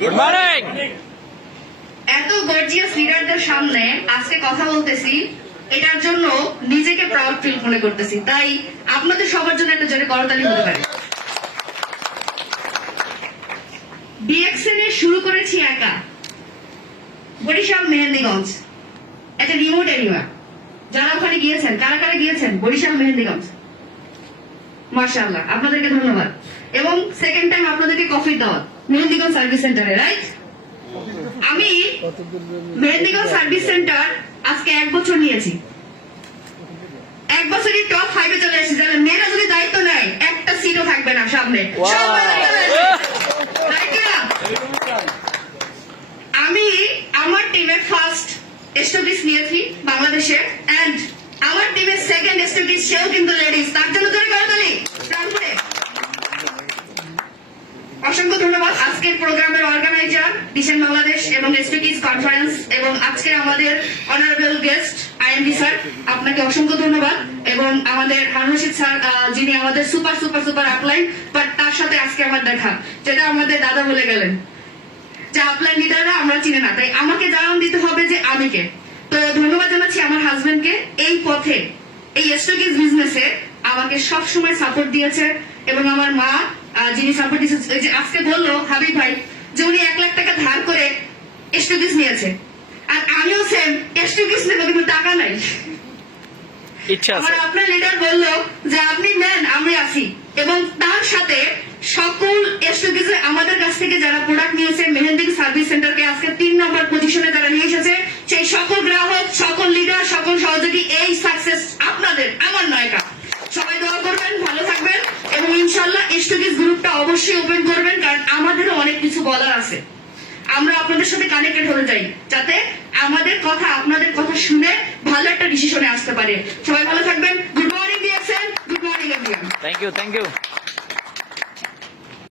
Good morning. এত gorgeous লিডারদের সামনে আজকে কথা বলতেছি, এটার জন্য নিজেকে প্রাউড ফিল মনে করতেছি। তাই আপনাদের সবার জন্য একটা জোরে করতালি হতে পারে। বিএক্সএন এ শুরু করেছি একা, বরিশাল মেহেন্দিগঞ্জ, একটা রিমোট এরিয়া। যারা ওখানে গিয়েছেন, কারা কারা গিয়েছেন বরিশাল মেহেন্দিগঞ্জ? মাশাআল্লাহ, আপনাদেরকে ধন্যবাদ। এবং সেকেন্ড টাইম আপনাদেরকে কফি দাওয়াত মেহেন্দিগঞ্জ সার্ভিস সেন্টারে, রাইট? আমি মেহেন্দিগঞ্জ সার্ভিস সেন্টার আজকে 1 বছর নিয়েছি। 1 বছরই টপ 5 এ চলে এসেছি। যারা মেয়েরা যদি দায়িত্ব নেয়, একটা সিটও থাকবে না সামনে। আমি আমার টিমের ফার্স্ট এস্টাবলিশ নিয়েছি বাংলাদেশে, এন্ড আমার টিমের সেকেন্ড এস্টাবলিশ সেও কিন্তু লেডিস। তার জন্য জোরে করতালি। তারপরে অসংখ্য ধন্যবাদ আজকের প্রোগ্রামের অর্গানাইজার ডিসেন বাংলাদেশ এবং এসপিকিস কনফারেন্স, এবং আজকে আমাদের অনারেবল গেস্ট আইএমডি স্যার, আপনাকে অসংখ্য ধন্যবাদ। এবং আমাদের হারুন রশিদ স্যার, যিনি আমাদের super super super upline, but তার সাথে আজকে আমার দেখা, যেটা আমাদের দাদা বলে গেলেন যে আপলাইন লিডাররা আমরা চিনি না, তাই আমাকে জানান দিতে হবে যে আমি কে। তো ধন্যবাদ জানাচ্ছি আমার হাজবেন্ডকে, এই পথে এই এসপিকিস বিজনেসে আমাকে সব সময় সাপোর্ট দিয়েছে। এবং আমার মা, যিনি সাপোর্ট দিয়েছে, যে আজকে বললো হাবিব ভাই যে উনি 1 লাখ টাকা ধার করে এসটিভিস নিয়েছে, আর আমিও সেম এসটিভিস নেবো, কিন্তু টাকা নাই। আমার আপনার লিডার বললো যে আপনি নেন, আমি আছি। এবং তার সাথে সকল এসটিভিসে আমাদের কাছ থেকে যারা প্রোডাক্ট নিয়েছে, মেহেন্দি সার্ভিস সেন্টারকে আজকে 3 নম্বর পজিশনে যারা নিয়ে এসেছে, সেই সকল গ্রাহক, সকল লিডার, সকল সহযোগী, এই সাকসেস আপনাদের, আমার নয়। সবাই দোয়া করবেন, ভালো থাকবেন, এবং ইনশাল্লাহ এসটিভিস গ্রুপটা অবশ্যই ওপেন করবেন, কারণ আমাদেরও অনেক কিছু বলার আছে। আমরা আপনাদের সাথে কানেক্টেড হতে চাই, যাতে আমাদের কথা, আপনাদের কথা শুনে ভালো একটা ডিসিশনে আসতে পারে। সবাই ভালো থাকবেন। Good morning BXN, good morning everyone. Thank you.